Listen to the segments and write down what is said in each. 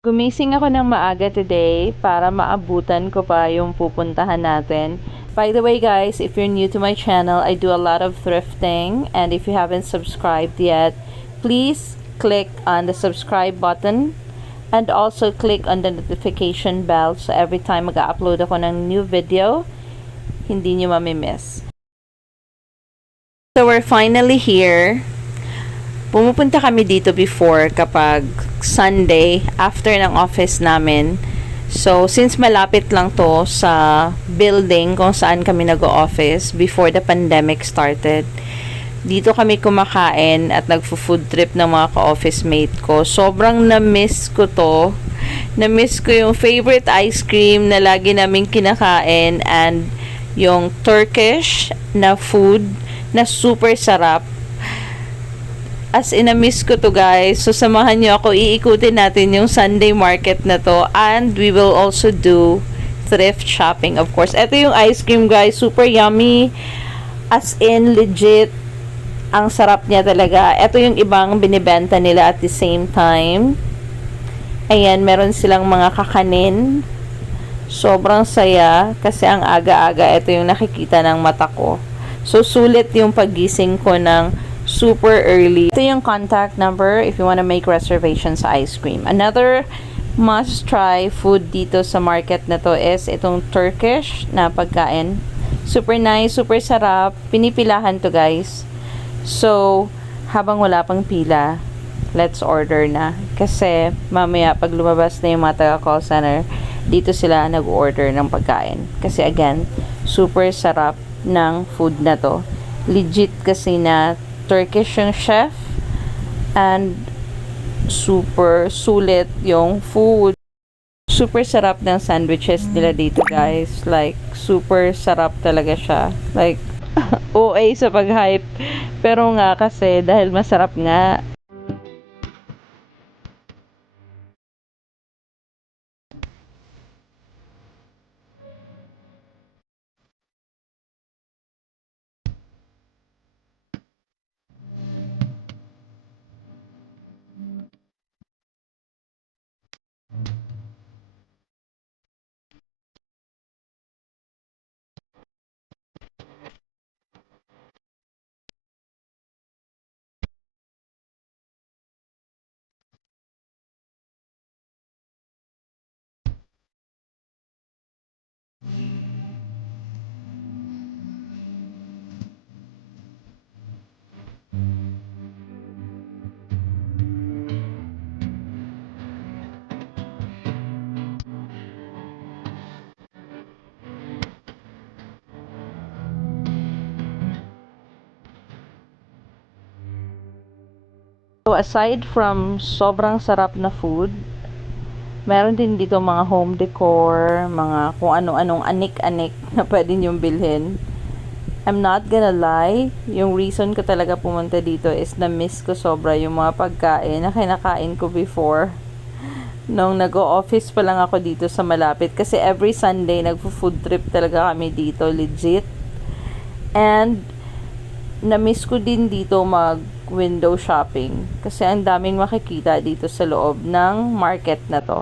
Gumising ako ng maaga today para maabutan ko pa yung pupuntahan natin. By the way guys, if you're new to my channel, I do a lot of thrifting, and if you haven't subscribed yet, please click on the subscribe button and also click on the notification bell so every time mag-upload ako ng new video, hindi nyo mamimiss. So we're finally here. Pumupunta kami dito before kapag Sunday after ng office namin. So, since malapit lang to sa building kung saan kami nag-o-office before the pandemic started, dito kami kumakain at nagfo-food trip ng mga ka-office mate ko. Sobrang na-miss ko to. Na-miss ko yung favorite ice cream na lagi naming kinakain and yung Turkish na food na super sarap. As in, na-miss ko to guys. So, samahan nyo ako. Iikutin natin yung Sunday market na to. And we will also do thrift shopping, of course. Ito yung ice cream guys. Super yummy. As in, legit. Ang sarap niya talaga. Ito yung ibang binibenta nila at the same time. Ayan, meron silang mga kakanin. Sobrang saya. Kasi ang aga-aga, ito yung nakikita ng mata ko. So, sulit yung pagising ko ng super early. Ito yung contact number if you want to make reservations sa ice cream. Another must try food dito sa market na to is itong Turkish na pagkain. Super nice, super sarap. Pinipilahan to guys. So, habang wala pang pila, let's order na. Kasi mamaya pag lumabas na yung mga taga-call center, dito sila nag-order ng pagkain. Kasi again, super sarap ng food na to. Legit kasi na Turkish yung chef and super sulit yung food. Super sarap ng sandwiches nila dito guys. Like, super sarap talaga siya. Like, OA sa pag-hype. Pero nga kasi dahil masarap nga. So, aside from sobrang sarap na food, meron din dito mga home decor, mga kung ano-anong anik-anik na pwede nyong bilhin. I'm not gonna lie, yung reason ko talaga pumunta dito is na-miss ko sobra yung mga pagkain na kinakain ko before. Nung nag-o-office pa lang ako dito sa malapit. Kasi every Sunday, nagpo-food trip talaga kami dito, legit. And, na-miss ko din dito mag-window shopping. Kasi ang daming makikita dito sa loob ng market na to.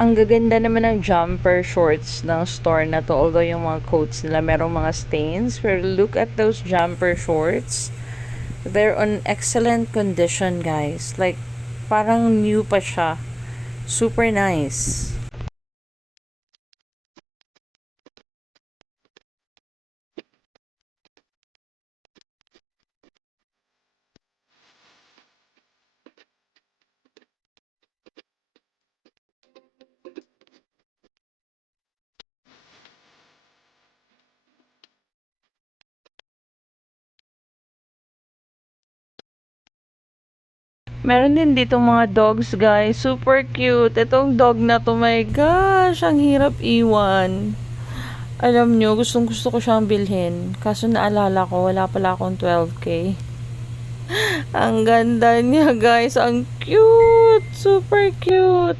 Ang gaganda naman ng jumper shorts ng store na to. Although yung mga coats nila merong mga stains. Pero look at those jumper shorts. They're on excellent condition guys. Like, parang new pa siya. Super nice. Meron din dito mga dogs, guys. Super cute. Itong dog na to, my gosh, ang hirap iwan. Alam nyo, gustong gusto ko siyang bilhin. Kaso naalala ko, wala pala akong 12K. Ang ganda niya, guys. Ang cute. Super cute.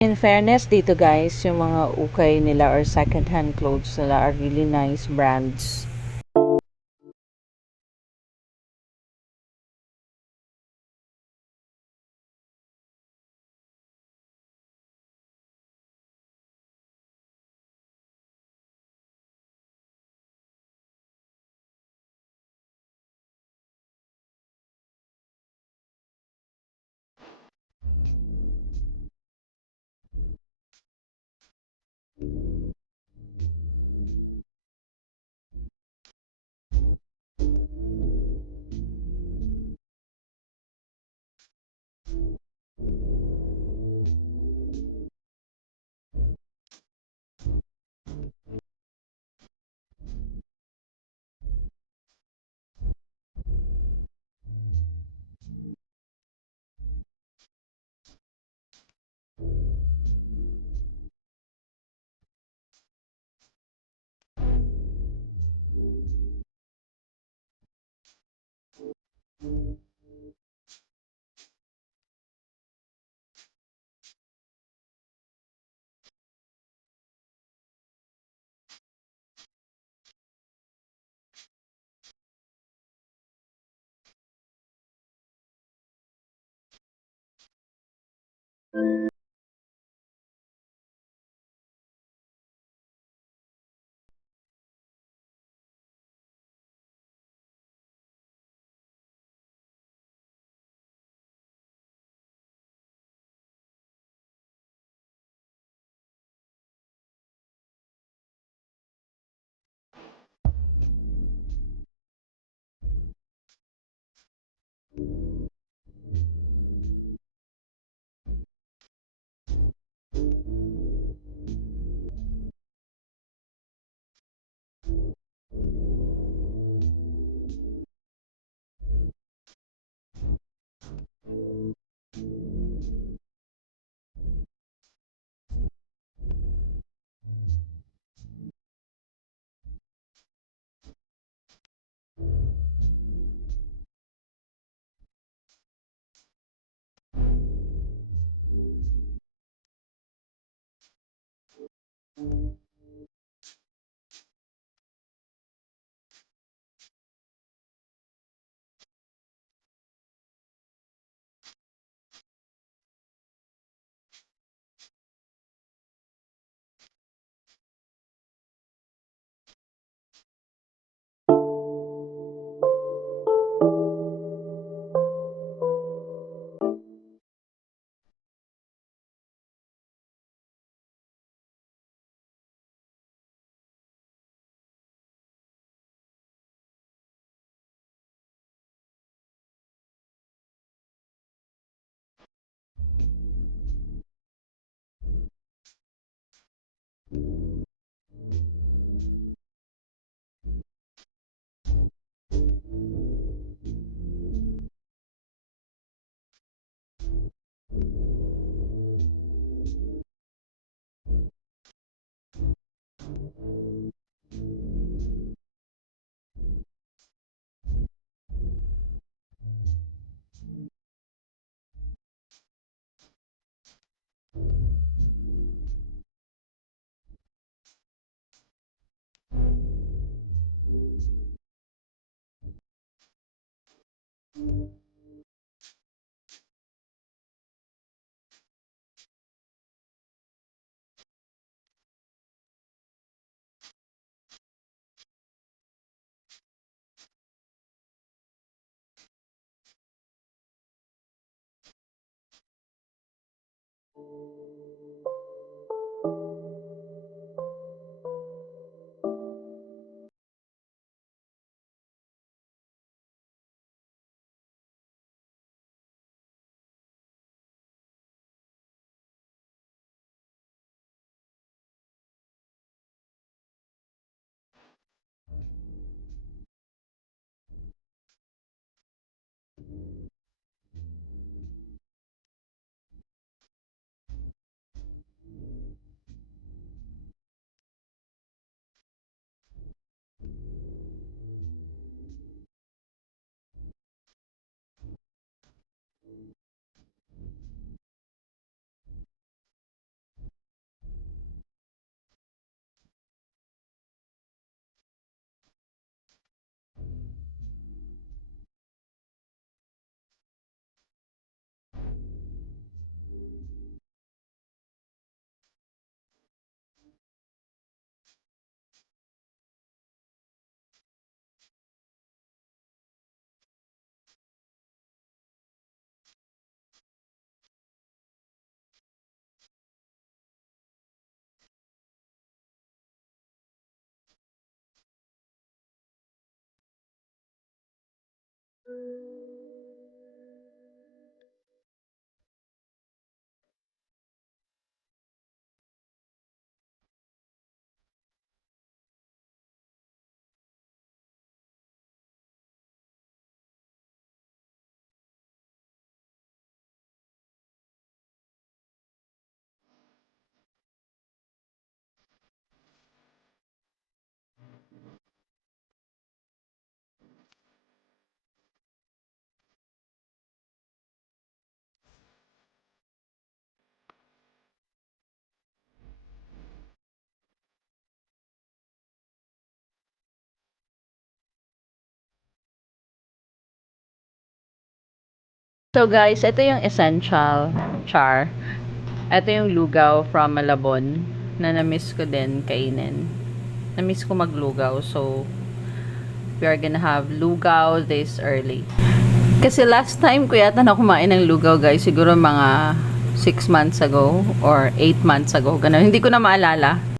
In fairness dito, guys, yung mga ukay nila or second hand clothes nila are really nice brands. So guys, ito yung essential char. Ito yung lugaw from Malabon na na-miss ko din kainin. Na-miss ko maglugaw. So, we are gonna have lugaw this early. Kasi last time ko yata na kumain ng lugaw guys, siguro mga 6 months ago or 8 months ago. Ganun. Hindi ko na maalala.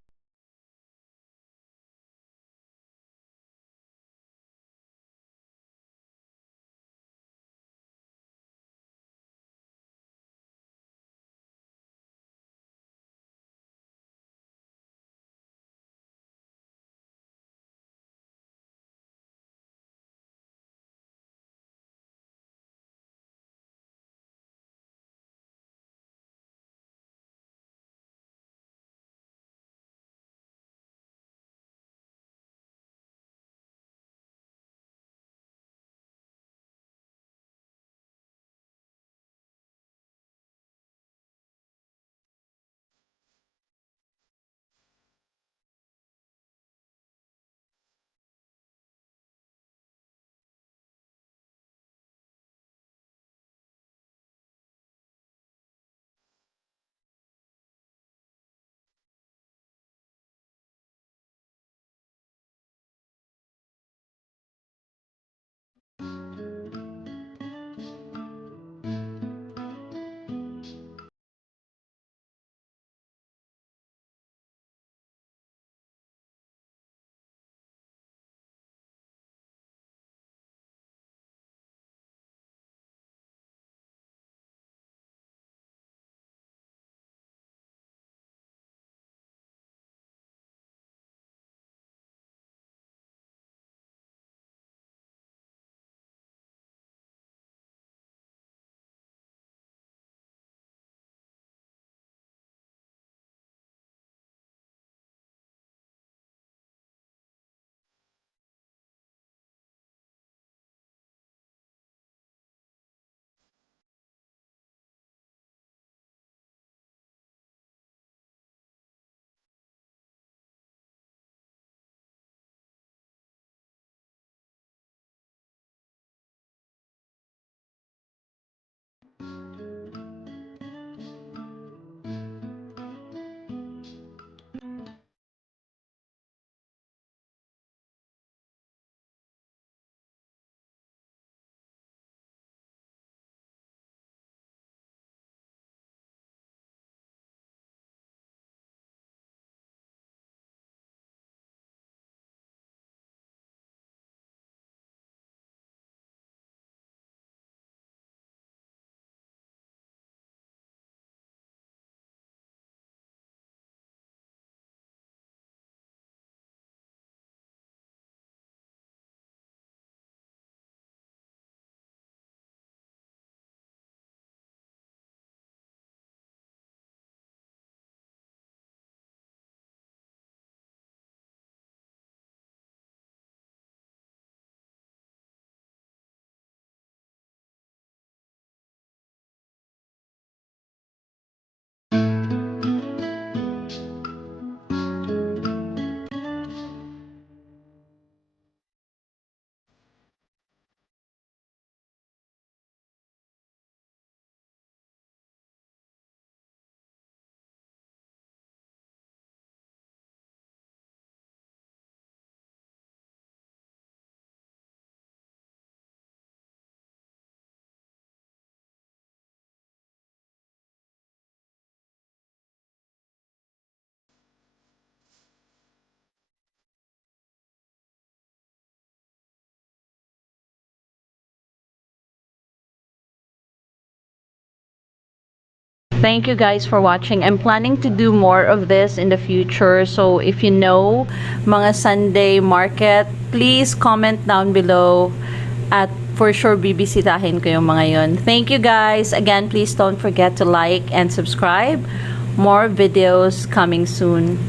Thank you guys for watching. I'm planning to do more of this in the future. So if you know mga Sunday market, please comment down below at for sure bibisitahin ko yung mga yon. Thank you guys. Again, please don't forget to like and subscribe. More videos coming soon.